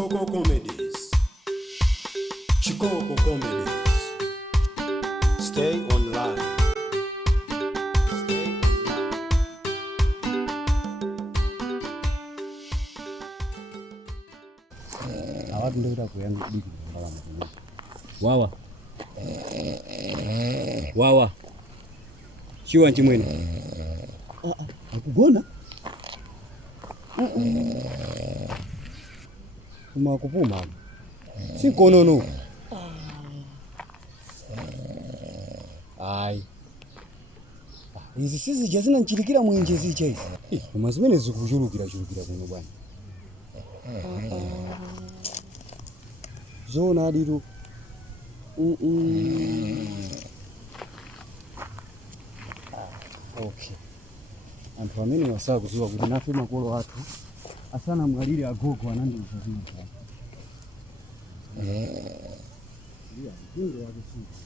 Chikoko Comedies. Chikoko Comedies. Stay online. Stay online. Awatu ndio kuyangu biki ndalama. Wawa. Wawa. Chiwa nchimwene. Akugona? Uma kupuma. Sinkonono. Ai. Izi sisi jazina nchilikira mwenje zicha izi. Koma zimene zikuchulukira kuno bwana. Zona adiru. Okay. Anthu amene wasaka kuziwa kuti nafe makolo athu asana mwalire agogo anandi mfazini. Ndio wake sisi.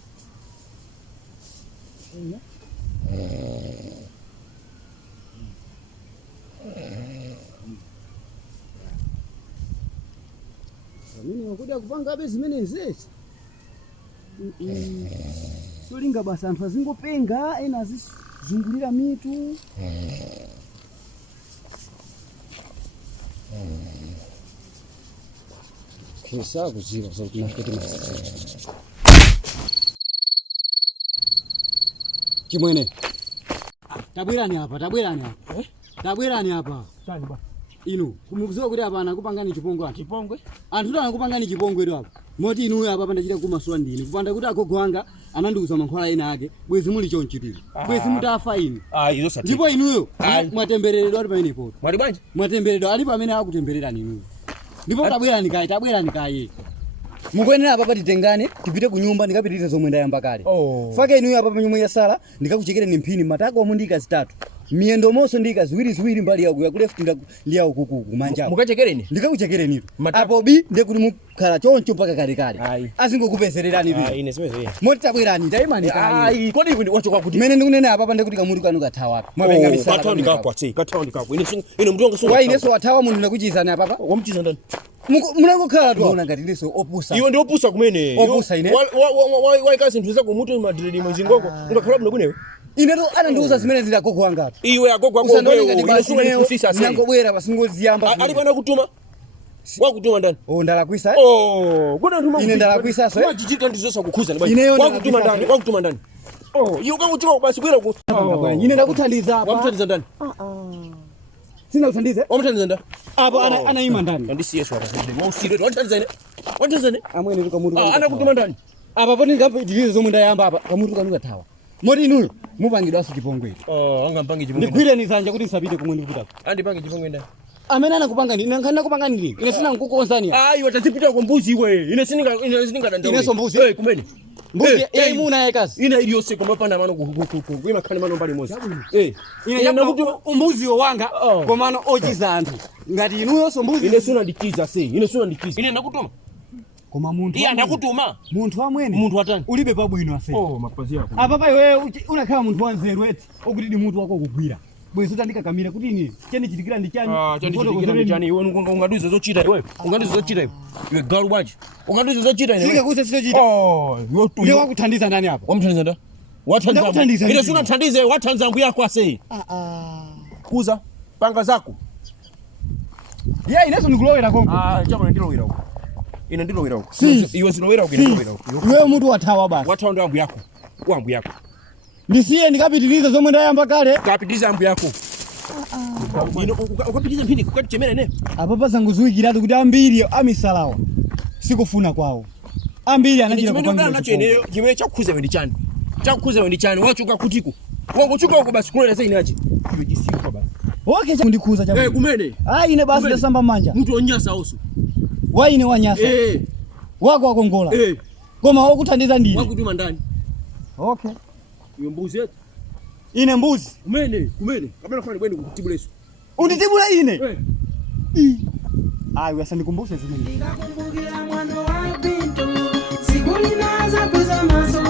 Mimi nakuja kupanga abe zimene nzesi. Solinga basa anthu azingopenga ena azizungulira mitu. Kisa kuziva zokuti nafete masisi. Chimwene. Tabwerani hapa. Tabwerani hapa. Chani ba. Inu, kumukuziwa kuti hapa anakupangani chipongwe ati. Chipongwe? Anthu anakupangani chipongwe ndo hapa. Moti inu hapa pandachita kumaswa ndini. Kupanda kuti agogo anga anandiuza mankhwala ena ake, bwezi muli chonchitiro. Bwezi mutafa inu. Izo sati. Ndipo inuyo mwatembereredwa ali pamene poto. Mwali bwanji? Mwatembereredwa ali pamene akutembererani inuyo. Ndipo tabwerani kaye. Mukuyenera hapa patitengane, tipite ku nyumba ndikapitirize zomwe ndayamba kale. Fake inuyo hapa panyumba ya sala ndikakuchekereni mphini matako amu ndika zitatu. Miyendo moso ndika ziwiri mbali ya ku left ndiya ukuku kumanja. Mukachekereni? Ndikakuchekereni ito. Apo bi ndekuti mukhala choncho mpaka kale. Asingokupezererani ito. Ine simezo. Moti tabwerani taimani kaye. Kodi wachoka kuti mene ndikunena hapa pande kuti kamutu kanu kathawa hapa. Mwapenga misala. Kataundi kapo ati, kataundi kapo. Ine mtu wanga sunga. Wa ineso wathawa mundu nakuchizana hapa hapa. Wamuchiza ndani. Munangokhala tu ona ngati ndiso opusa. Iwe ndi opusa kumene. Opusa ine. Wai kasi nthuza kumutu madredi mwezingoko. Ungakhala bino kunewe. Ine to anandiuza zimene zili agogo wanga. Iwe agogo wako ine sunga nikusisa sasa. Nangobwera pasingoziyamba. Ali bana kutuma. Wakutuma ndani. Ndalakwisa. Kuna ntuma. Ine ndalakwisa so. Wachichika ndizosa kukhuza ndani. Wakutuma ndani. Iyo kanguchika basi bwera ku. Ine ndakuthandiza hapa. Wamuthandiza ndani. Sina kuthandiza? Wamuthandiza ndani. Apo anaima ndani. Ndisi Yesu atazidi. Wausire wathandiza ine. Wathandiza ine. Amwene tukamutu. Anakutuma ndani. Apa poti ngapitirize zomwe ndayamba apa kamutu kanu kathawa. Moti inuyo mupangidwa asu chipongwe ito. Anga mpangi chipongwe. Ndigwire nizanja kuti nsapite kumwe ndikuta. Andipangi chipongwe ndani. Amene anakupanga ndini nkhana kupanga ndini. Ine sina nkukonzani ya. Watazipita kwa mbuzi iwe. Ine sininga ndanda. Ine so mbuzi. Kumene. Mbuzi imuna yakazi. Ine iliyo siku mapanda mano kuima khani mano mbali mozi. Ine nakuti mbuzi wanga komano ochiza anthu. Ngati inuyo so mbuzi. Ine suna ndikiza se. Ine nakutuma. Koma munthu. Iya ndakutuma. Munthu amwene. Munthu watani. Ulibe pabwino ase. Mapazi yako. Apa pa iwe unakhala munthu wanzeru eti. Okuti ndi munthu wako kugwira. Bwezi utandikakamira kuti ini cheni chitikira ndi chani. Chani chitikira ndi chani. Iwe ungaduze zochita iwe. Iwe galu bwaji. Ungaduze zochita iwe. Singakuse sizochita. Ndiye wakuthandiza ndani hapa. Wamthandiza ndani. Wathandiza. Ile suna thandize wathandiza mbuya yako ase. Kuza panga zako. Ineso ndikulowera konko. Chama ndilowera huko. Ine ndilowera huko. Iwe zilowera huko ndilowera huko. Wewe mtu wathawa basi. Wathawa ndo ambu yako. Ambu yako. Ndisiye ndikapitirize zomwe ndayamba kale. Kapitiriza ambu yako. Ukapitiriza mphini kukachemera ne. Apa pazangu zuikiratu kuti ambiri amisalawa. Sikufuna kwawo. Ambiri anachira kupanga. Nacho ine chimwe chakukhuza wendi chani. Wachuka kutiku. Wangochuka uko basi kulela sasa inaje. Iwe jisifa basi. Okay ndikhuza chapo. Kumene. Ine basi ndasamba manja. Mtu onyasa oso. Waine wanyasa. Wako wakongola. Koma wakuthandiza ndini. Wakutuma ndani. Okay. Iyo mbuzi yetu. Ine mbuzi. Kumene. Kabla fanya bweni kukutibuleso. Unditibula ine? Ayi uyasanikumbushe zimene. Nikakumbukira mwano wa Pinto. Siku ninaza pesa maso